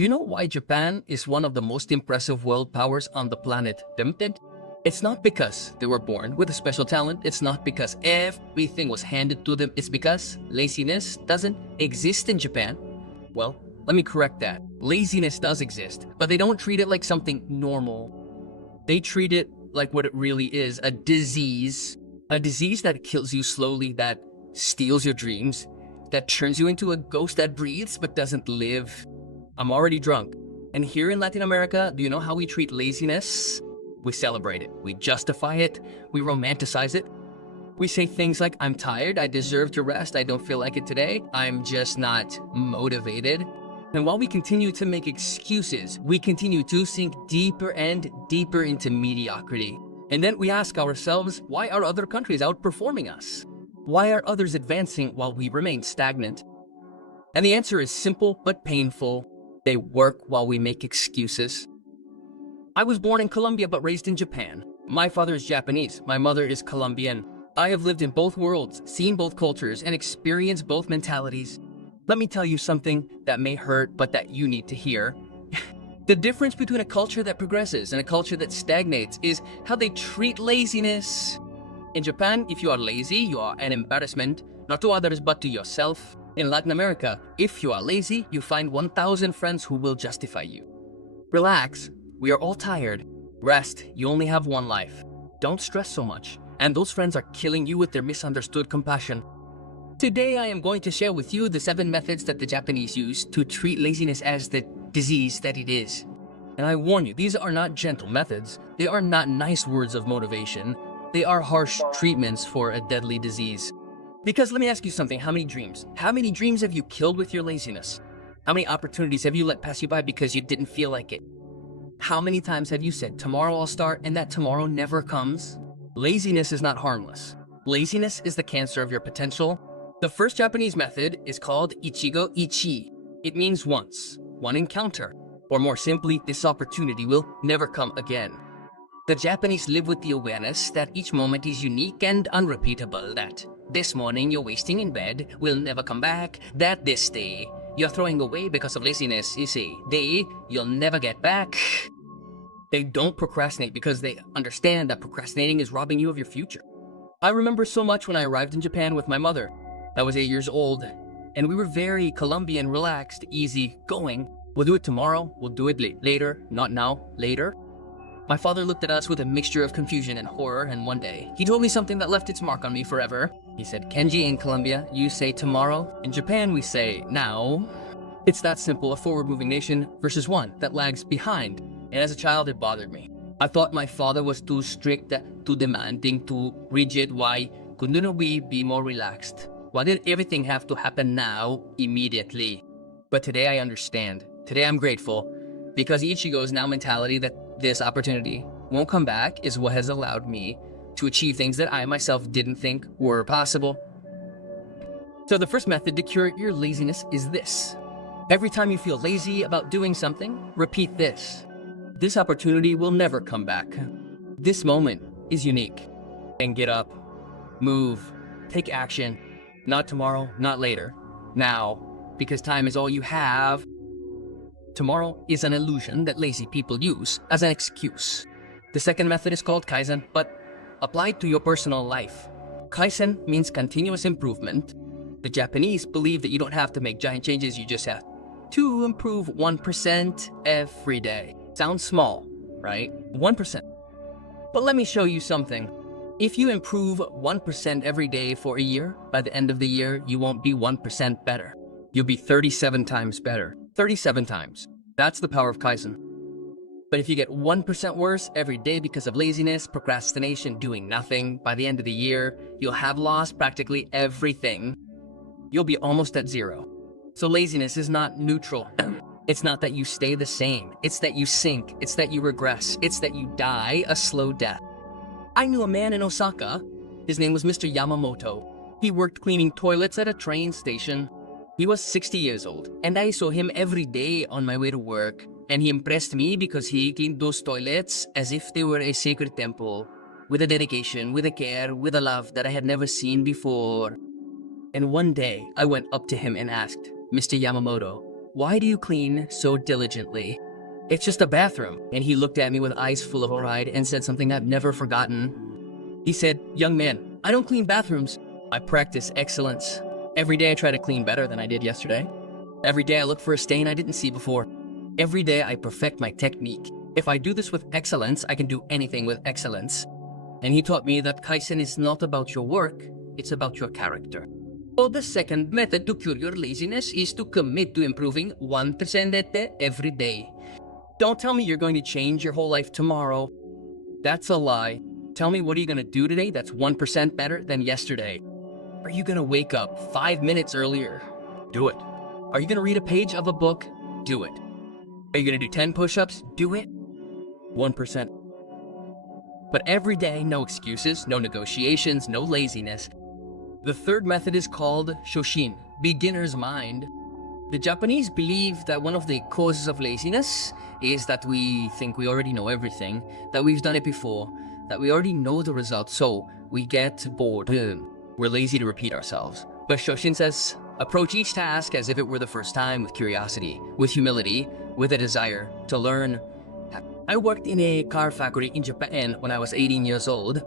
Do you know why Japan is one of the most impressive world powers on the planet? It's not because they were born with a special talent. It's not because everything was handed to them. It's because laziness doesn't exist in Japan. Well, let me correct that. Laziness does exist, but they don't treat it like something normal. They treat it like what it really is, a disease. A disease that kills you slowly, that steals your dreams, that turns you into a ghost that breathes but doesn't live. I'm already drunk. And here in Latin America, do you know how we treat laziness? We celebrate it, we justify it, we romanticize it. We say things like, I'm tired, I deserve to rest, I don't feel like it today, I'm just not motivated. And while we continue to make excuses, we continue to sink deeper and deeper into mediocrity. And then we ask ourselves, why are other countries outperforming us? Why are others advancing while we remain stagnant? And the answer is simple but painful. They work while we make excuses. I was born in Colombia but raised in Japan. My father is Japanese, my mother is Colombian. I have lived in both worlds, seen both cultures, and experienced both mentalities. Let me tell you something that may hurt but that you need to hear. The difference between a culture that progresses and a culture that stagnates is how they treat laziness. In Japan, if you are lazy, you are an embarrassment, not to others but to yourself. In Latin America, if you are lazy, you find 1,000 friends who will justify you. Relax, we are all tired. Rest, you only have one life. Don't stress so much. And those friends are killing you with their misunderstood compassion. Today, I am going to share with you the 7 methods that the Japanese use to treat laziness as the disease that it is. And I warn you, these are not gentle methods. They are not nice words of motivation. They are harsh treatments for a deadly disease. Because let me ask you something, how many dreams? How many dreams have you killed with your laziness? How many opportunities have you let pass you by because you didn't feel like it? How many times have you said, tomorrow I'll start, and that tomorrow never comes? Laziness is not harmless. Laziness is the cancer of your potential. The first Japanese method is called Ichigo Ichi. It means once, one encounter, or more simply, this opportunity will never come again. The Japanese live with the awareness that each moment is unique and unrepeatable, that this morning you're wasting in bed will never come back, that this day you're throwing away because of laziness is a day you'll never get back. They don't procrastinate because they understand that procrastinating is robbing you of your future. I remember so much when I arrived in Japan with my mother. I was 8 years old, and we were very Colombian, relaxed, easy going. We'll do it tomorrow, we'll do it later, not now, later. My father looked at us with a mixture of confusion and horror, and one day, he told me something that left its mark on me forever. He said, Kenji, in Colombia, you say tomorrow. In Japan, we say now. It's that simple, a forward-moving nation versus one that lags behind. And as a child, it bothered me. I thought my father was too strict, too demanding, too rigid. Why couldn't we be more relaxed? Why did everything have to happen now, immediately? But today I understand. Today I'm grateful, because Ichigo's now mentality that this opportunity won't come back is what has allowed me to achieve things that I myself didn't think were possible. So the first method to cure your laziness is this. Every time you feel lazy about doing something, repeat this. This opportunity will never come back. This moment is unique. And get up, move, take action. Not tomorrow, not later. Now, because time is all you have. Tomorrow is an illusion that lazy people use as an excuse. The second method is called Kaizen, but applied to your personal life. Kaizen means continuous improvement. The Japanese believe that you don't have to make giant changes, you just have to improve 1% every day. Sounds small, right? 1%. But let me show you something. If you improve 1% every day for a year, by the end of the year, you won't be 1% better. You'll be 37 times better. 37 times. That's the power of Kaizen. But if you get 1% worse every day because of laziness, procrastination, doing nothing, by the end of the year, you'll have lost practically everything. You'll be almost at zero. So laziness is not neutral. It's not that you stay the same. It's that you sink. It's that you regress. It's that you die a slow death. I knew a man in Osaka. His name was Mr. Yamamoto. He worked cleaning toilets at a train station. He was 60 years old, and I saw him every day on my way to work. And he impressed me because he cleaned those toilets as if they were a sacred temple, with a dedication, with a care, with a love that I had never seen before. And one day, I went up to him and asked, Mr. Yamamoto, why do you clean so diligently? It's just a bathroom. And he looked at me with eyes full of pride and said something I've never forgotten. He said, young man, I don't clean bathrooms. I practice excellence. Every day I try to clean better than I did yesterday. Every day I look for a stain I didn't see before. Every day I perfect my technique. If I do this with excellence, I can do anything with excellence. And he taught me that Kaizen is not about your work, it's about your character. So the second method to cure your laziness is to commit to improving 1% every day. Don't tell me you're going to change your whole life tomorrow. That's a lie. Tell me, what are you going to do today that's 1% better than yesterday? Are you going to wake up 5 minutes earlier? Do it. Are you going to read a page of a book? Do it. Are you going to do 10 push-ups? Do it. 1%. But every day, no excuses, no negotiations, no laziness. The third method is called Shoshin, beginner's mind. The Japanese believe that one of the causes of laziness is that we think we already know everything, that we've done it before, that we already know the results, so we get bored. We're lazy to repeat ourselves. But Shoshin says, approach each task as if it were the first time, with curiosity, with humility, with a desire to learn. I worked in a car factory in Japan when I was 18 years old.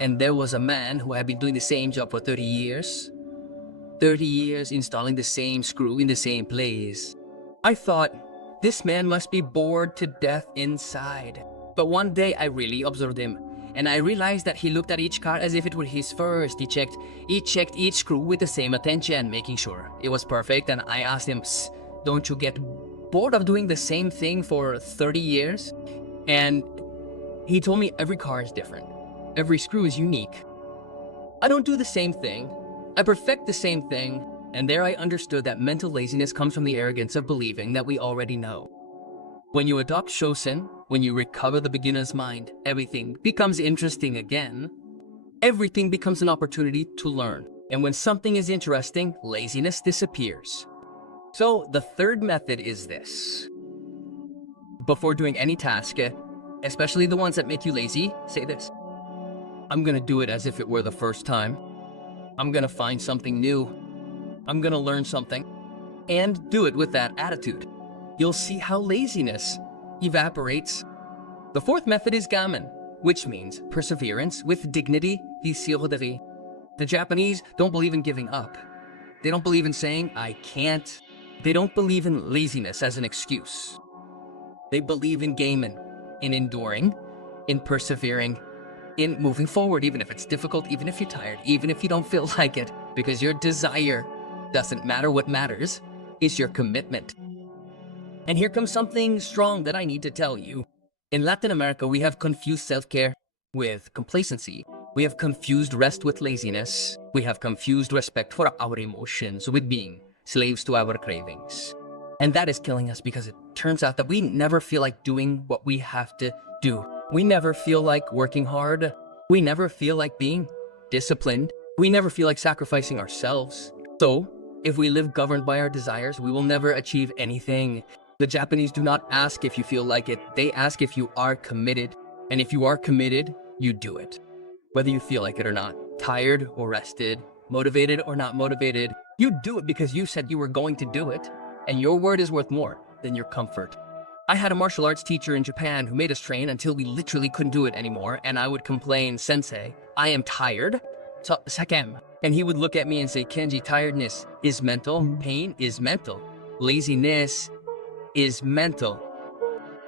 And there was a man who had been doing the same job for 30 years. 30 years installing the same screw in the same place. I thought, this man must be bored to death inside. But one day I really observed him, and I realized that he looked at each car as if it were his first. He checked each screw with the same attention, making sure it was perfect. And I asked him, don't you get bored of doing the same thing for 30 years? And he told me every car is different. Every screw is unique. I don't do the same thing. I perfect the same thing. And there I understood that mental laziness comes from the arrogance of believing that we already know. When you adopt Shosen, when you recover the beginner's mind, everything becomes interesting again. Everything becomes an opportunity to learn. And when something is interesting, laziness disappears. So the third method is this. Before doing any task, especially the ones that make you lazy, say this. I'm gonna do it as if it were the first time. I'm gonna find something new. I'm gonna learn something. And do it with that attitude. You'll see how laziness evaporates. The fourth method is gamen, which means perseverance with dignity, disciplina. The Japanese don't believe in giving up. They don't believe in saying, I can't. They don't believe in laziness as an excuse. They believe in gamen, in enduring, in persevering, in moving forward, even if it's difficult, even if you're tired, even if you don't feel like it, because your desire doesn't matter. What matters is your commitment. And here comes something strong that I need to tell you. In Latin America, we have confused self-care with complacency. We have confused rest with laziness. We have confused respect for our emotions with being slaves to our cravings. And that is killing us, because it turns out that we never feel like doing what we have to do. We never feel like working hard. We never feel like being disciplined. We never feel like sacrificing ourselves. So, if we live governed by our desires, we will never achieve anything. The Japanese do not ask if you feel like it. They ask if you are committed. And if you are committed, you do it. Whether you feel like it or not, tired or rested, motivated or not motivated, you do it because you said you were going to do it. And your word is worth more than your comfort. I had a martial arts teacher in Japan who made us train until we literally couldn't do it anymore, and I would complain, Sensei, I am tired. Sakem. And he would look at me and say, Kenji, tiredness is mental, pain is mental, laziness is mental.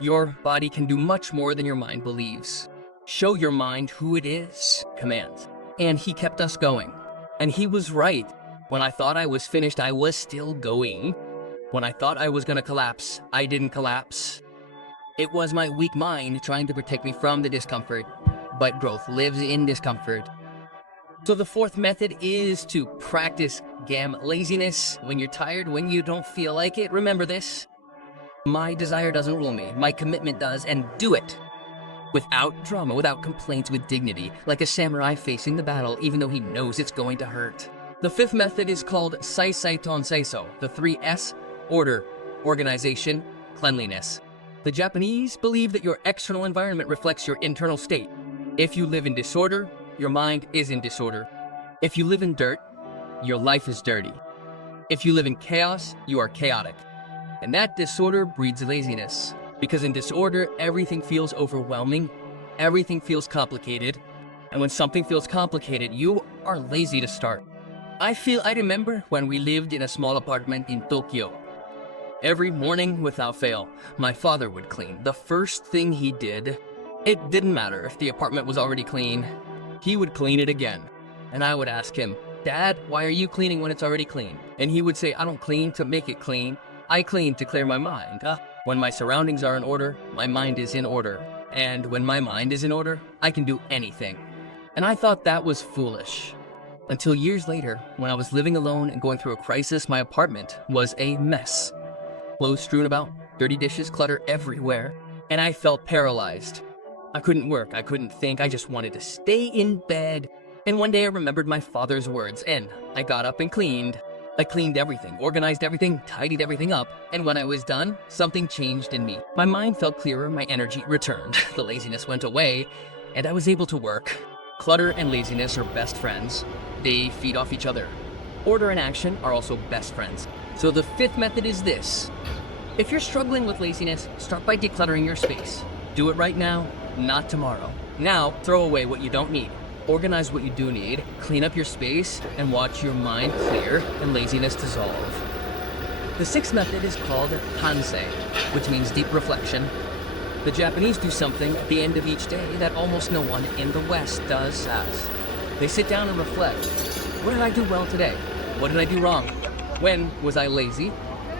Your body can do much more than your mind believes. Show your mind who it is, commands. And he kept us going. And he was right. When I thought I was finished, I was still going. When I thought I was gonna collapse, I didn't collapse. It was my weak mind trying to protect me from the discomfort, but growth lives in discomfort. So the fourth method is to practice laziness. When you're tired, when you don't feel like it, remember this. My desire doesn't rule me, my commitment does, and do it. Without drama, without complaints, with dignity, like a samurai facing the battle, even though he knows it's going to hurt. The fifth method is called Sai Saiton Seiso, the 3 S. Order, organization, cleanliness. The Japanese believe that your external environment reflects your internal state. If you live in disorder, your mind is in disorder. If you live in dirt, your life is dirty. If you live in chaos, you are chaotic. And that disorder breeds laziness. Because in disorder, everything feels overwhelming, everything feels complicated, and when something feels complicated, you are lazy to start. I remember when we lived in a small apartment in Tokyo. Every morning, without fail, my father would clean. The first thing he did, it didn't matter if the apartment was already clean, he would clean it again. And I would ask him, "Dad, why are you cleaning when it's already clean?" And he would say, "I don't clean to make it clean. I clean to clear my mind. When my surroundings are in order, my mind is in order. And when my mind is in order, I can do anything." And I thought that was foolish. Until years later, when I was living alone and going through a crisis, my apartment was a mess. Clothes strewn about, dirty dishes, clutter everywhere, and I felt paralyzed. I couldn't work, I couldn't think, I just wanted to stay in bed. And one day I remembered my father's words, and I got up and cleaned. I cleaned everything, organized everything, tidied everything up, and when I was done, something changed in me. My mind felt clearer, my energy returned, the laziness went away, and I was able to work. Clutter and laziness are best friends. They feed off each other. Order and action are also best friends. So the fifth method is this. If you're struggling with laziness, start by decluttering your space. Do it right now, not tomorrow. Now, throw away what you don't need. Organize what you do need, clean up your space, and watch your mind clear and laziness dissolve. The sixth method is called hansei, which means deep reflection. The Japanese do something at the end of each day that almost no one in the West does. They sit down and reflect. What did I do well today? What did I do wrong? When was I lazy?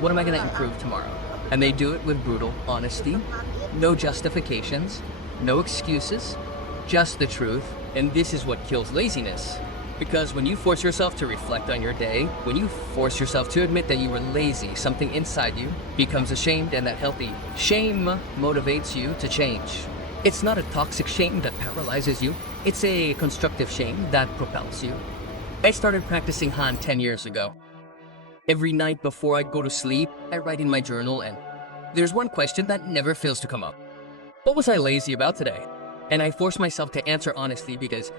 What am I going to improve tomorrow? And they do it with brutal honesty, no justifications, no excuses, just the truth. And this is what kills laziness. Because when you force yourself to reflect on your day, when you force yourself to admit that you were lazy, something inside you becomes ashamed, and that healthy shame motivates you to change. It's not a toxic shame that paralyzes you. It's a constructive shame that propels you. I started practicing Han 10 years ago. Every night before I go to sleep, I write in my journal, and there's one question that never fails to come up. What was I lazy about today? And I force myself to answer honestly, because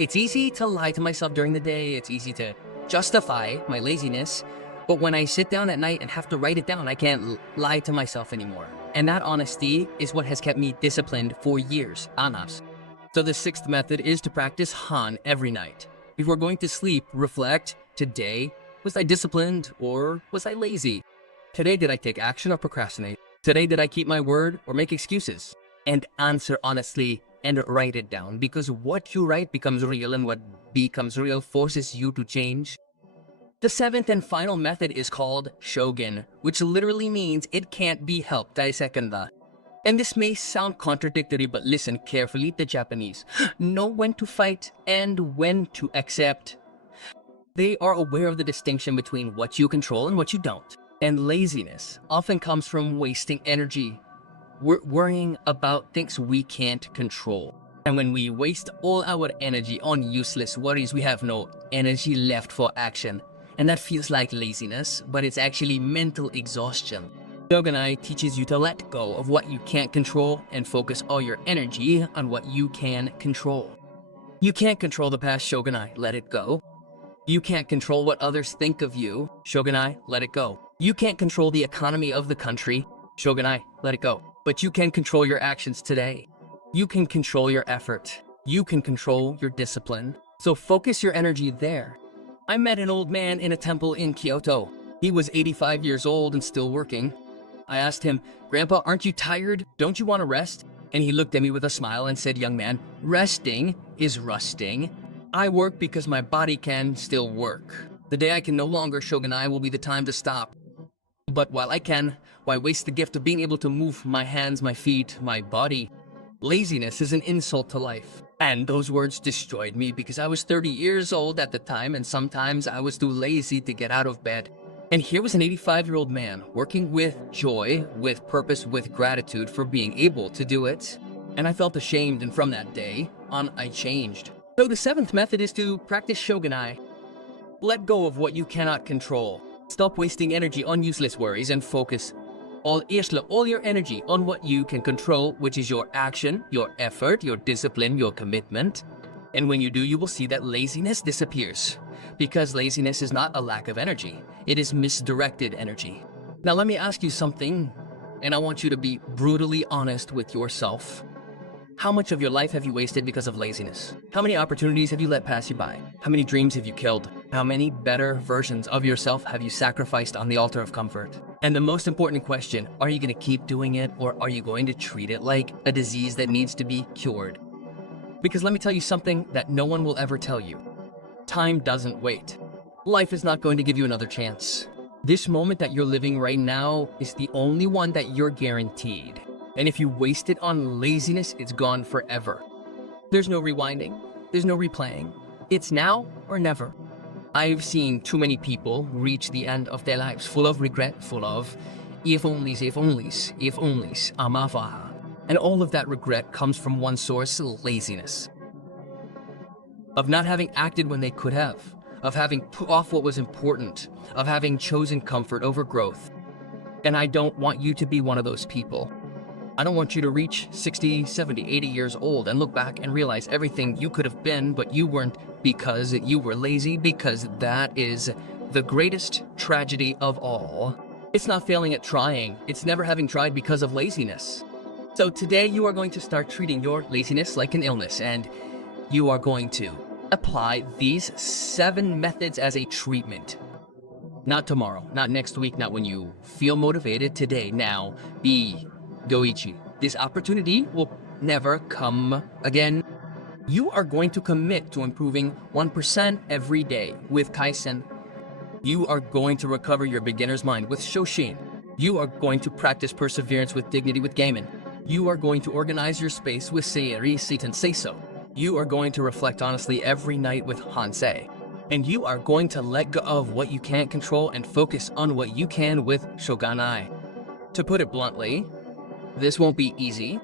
it's easy to lie to myself during the day, it's easy to justify my laziness, but when I sit down at night and have to write it down, I can't lie to myself anymore. And that honesty is what has kept me disciplined for years, anas. So the sixth method is to practice Han every night. Before going to sleep, reflect, today, was I disciplined or was I lazy? Today, did I take action or procrastinate? Today, did I keep my word or make excuses? And answer honestly and write it down, because what you write becomes real, and what becomes real forces you to change. The seventh and final method is called shogun, which literally means it can't be helped. Daisekanda. And this may sound contradictory, but listen carefully. The Japanese know when to fight and when to accept. They are aware of the distinction between what you control and what you don't. And laziness often comes from wasting energy. We're worrying about things we can't control. And when we waste all our energy on useless worries, we have no energy left for action. And that feels like laziness, but it's actually mental exhaustion. Shogunai teaches you to let go of what you can't control and focus all your energy on what you can control. You can't control the past, Shogunai, let it go. You can't control what others think of you, Shogunai, let it go. You can't control the economy of the country, Shogunai, let it go. But you can control your actions today. You can control your effort. You can control your discipline. So focus your energy there. I met an old man in a temple in Kyoto. He was 85 years old and still working. I asked him, "Grandpa, aren't you tired? Don't you want to rest?" And he looked at me with a smile and said, "Young man, resting is rusting. I work because my body can still work. The day I can no longer, Shogunai, will be the time to stop. But while I can, why waste the gift of being able to move my hands, my feet, my body? Laziness is an insult to life." And those words destroyed me, because I was 30 years old at the time, and sometimes I was too lazy to get out of bed. And here was an 85-year-old man working with joy, with purpose, with gratitude for being able to do it. And I felt ashamed, and from that day on, I changed. So the seventh method is to practice shogunai. Let go of what you cannot control. Stop wasting energy on useless worries and focus all your energy on what you can control, which is your action, your effort, your discipline, your commitment. And when you do, you will see that laziness disappears. Because laziness is not a lack of energy. It is misdirected energy. Now let me ask you something, and I want you to be brutally honest with yourself. How much of your life have you wasted because of laziness? How many opportunities have you let pass you by? How many dreams have you killed? How many better versions of yourself have you sacrificed on the altar of comfort? And the most important question, are you going to keep doing it, or are you going to treat it like a disease that needs to be cured? Because let me tell you something that no one will ever tell you. Time doesn't wait. Life is not going to give you another chance. This moment that you're living right now is the only one that you're guaranteed. And if you waste it on laziness, it's gone forever. There's no rewinding. There's no replaying. It's now or never. I've seen too many people reach the end of their lives full of regret, full of if onlys, amafaha. And all of that regret comes from one source, laziness. Of not having acted when they could have, of having put off what was important, of having chosen comfort over growth. And I don't want you to be one of those people. I don't want you to reach 60, 70, 80 years old and look back and realize everything you could have been, but you weren't because you were lazy, because that is the greatest tragedy of all. It's not failing at trying. It's never having tried because of laziness. So today you are going to start treating your laziness like an illness, and you are going to apply these 7 methods as a treatment. Not tomorrow, not next week, not when you feel motivated. Today, now, be Goichi. This opportunity will never come again. You are going to commit to improving 1% every day with Kaizen. You are going to recover your beginner's mind with Shoshin. You are going to practice perseverance with dignity with Gaiman. You are going to organize your space with Seiri Seitan Seiso. You are going to reflect honestly every night with Hansei. And you are going to let go of what you can't control and focus on what you can with Shoganai. To put it bluntly, this won't be easy.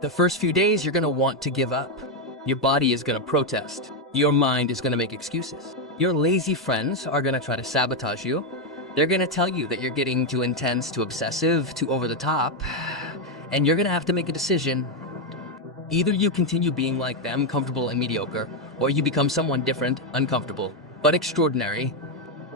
The first few days, you're gonna want to give up. Your body is gonna protest. Your mind is gonna make excuses. Your lazy friends are gonna try to sabotage you. They're gonna tell you that you're getting too intense, too obsessive, too over the top. And you're gonna have to make a decision. Either you continue being like them, comfortable and mediocre, or you become someone different, uncomfortable, but extraordinary.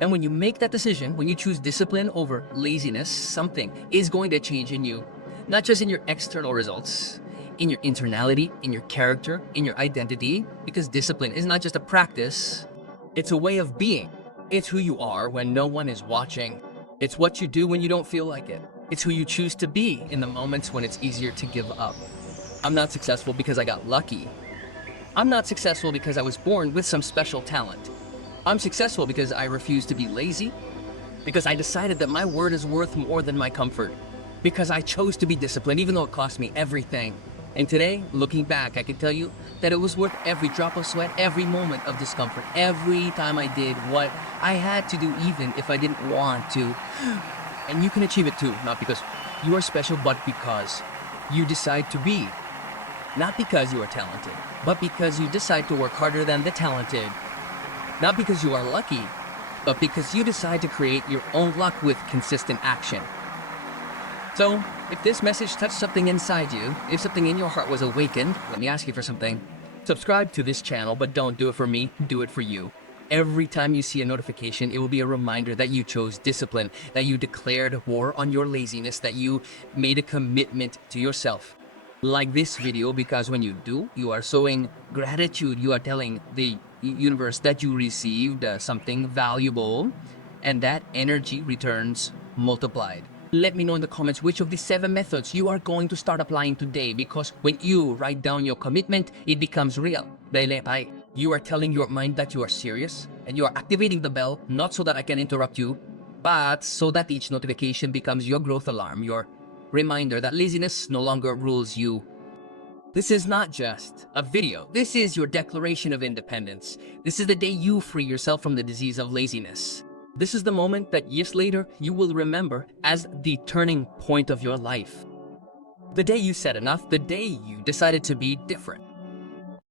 And when you make that decision, when you choose discipline over laziness, something is going to change in you. Not just in your external results, in your internality, in your character, in your identity, because discipline is not just a practice, it's a way of being. It's who you are when no one is watching. It's what you do when you don't feel like it. It's who you choose to be in the moments when it's easier to give up. I'm not successful because I got lucky. I'm not successful because I was born with some special talent. I'm successful because I refuse to be lazy, because I decided that my word is worth more than my comfort. Because I chose to be disciplined, even though it cost me everything. And today, looking back, I can tell you that it was worth every drop of sweat, every moment of discomfort, every time I did what I had to do, even if I didn't want to. And you can achieve it too, not because you are special, but because you decide to be. Not because you are talented, but because you decide to work harder than the talented. Not because you are lucky, but because you decide to create your own luck with consistent action. So, if this message touched something inside you, if something in your heart was awakened, let me ask you for something. Subscribe to this channel, but don't do it for me, do it for you. Every time you see a notification, it will be a reminder that you chose discipline, that you declared war on your laziness, that you made a commitment to yourself. Like this video, because when you do, you are showing gratitude. You are telling the universe that you received something valuable, and that energy returns multiplied. Let me know in the comments which of the 7 methods you are going to start applying today, because when you write down your commitment, it becomes real. You are telling your mind that you are serious, and you are activating the bell, not so that I can interrupt you, but so that each notification becomes your growth alarm, your reminder that laziness no longer rules you. This is not just a video. This is your declaration of independence. This is the day you free yourself from the disease of laziness. This is the moment that years later you will remember as the turning point of your life. The day you said enough, the day you decided to be different.